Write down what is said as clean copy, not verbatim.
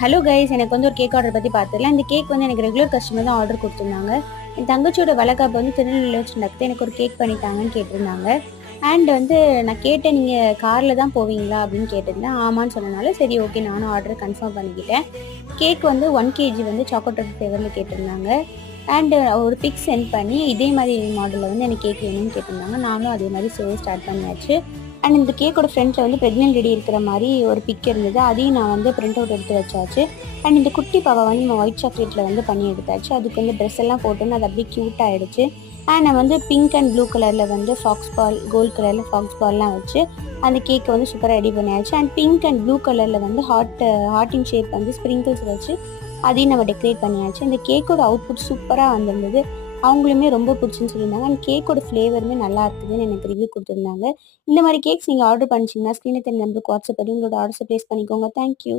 Hello guys, எனக்கு வந்து ஒரு கேக் ஆர்டர் பற்றி பார்த்துடலாம். இந்த கேக் வந்து எனக்கு ரெகுலர் கஸ்டமர் தான் ஆர்டர் கொடுத்துருந்தாங்க. என் தங்கச்சியோட வளகாப்பு வந்து திருநெல்வேலியில் வச்சு நடக்குது. எனக்கு ஒரு கேக் பண்ணித்தாங்கன்னு கேட்டிருந்தாங்க. அண்ட் வந்து நான் கேட்டேன், நீங்கள் காரில் தான் போவீங்களா அப்படின்னு கேட்டிருந்தேன். ஆமான்னு சொன்னனால சரி ஓகே, நானும் ஆர்டர் கன்ஃபார்ம் பண்ணிக்கிட்டேன். கேக் வந்து 1 kg வந்து சாக்லேட் ஃப்ளேவரில் கேட்டிருந்தாங்க. அண்டு ஒரு பிக் சென்ட் பண்ணி இதே மாதிரி மாடலில் வந்து எனக்கு கேக் வேணும்னு கேட்டிருந்தாங்க. நானும் அதே மாதிரி செய்ய ஸ்டார்ட் பண்ணியாச்சு. அண்ட் இந்த கேக்கோட ஃப்ரண்ட்டில் வந்து ப்ரெக்னென்ட் லேடி இருக்கிற மாதிரி ஒரு பிக் இருந்தது. அதையும் நான் வந்து பிரிண்ட் அவுட் எடுத்து வச்சாச்சு. அண்ட் இந்த குட்டி பாவை வந்து நம்ம ஒயிட் சாக்லேட்டில் வந்து பண்ணி எடுத்தாச்சு. அதுக்கு வந்து ட்ரெஸ் எல்லாம் போட்டோன்னு அது அப்படியே க்யூட் ஆகிடுச்சு. அண்ட் நான் வந்து பிங்க் அண்ட் ப்ளூ கலரில் வந்து ஃபாக்ஸ் பால், கோல்டு கலரில் ஃபாக்ஸ் பால்லாம் வச்சு அந்த கேக்கை வந்து சூப்பராக ரெடி பண்ணியாச்சு. அண்ட் பிங்க் அண்ட் ப்ளூ கலரில் வந்து ஹார்ட்டின் ஷேப் வந்து ஸ்ப்ரிங்கிள்ஸ் வச்சு அதையும் நம்ம டெக்கரேட் பண்ணியாச்சு. இந்த கேக்கோட அவுட்புட் சூப்பராக வந்திருந்தது. அவங்களுமே ரொம்ப பிடிச்சுன்னு சொல்லியிருந்தாங்க. அண்ட் கேக்கோட ஃப்ளேவருமே நல்லா இருக்குதுன்னு எனக்கு ரிவ்யூ கொடுத்துருந்தாங்க. இந்த மாதிரி கேக்ஸ் நீங்கள் ஆர்டர் பண்ணிச்சிங்கன்னா ஸ்க்ரீனில் தெரிஞ்ச நம்பருக்கு வாட்ஸ்அப் பண்ணி உங்களோட ஆர்டர்ஸை ப்ளேஸ் பண்ணிக்கோங்க. தேங்க்யூ.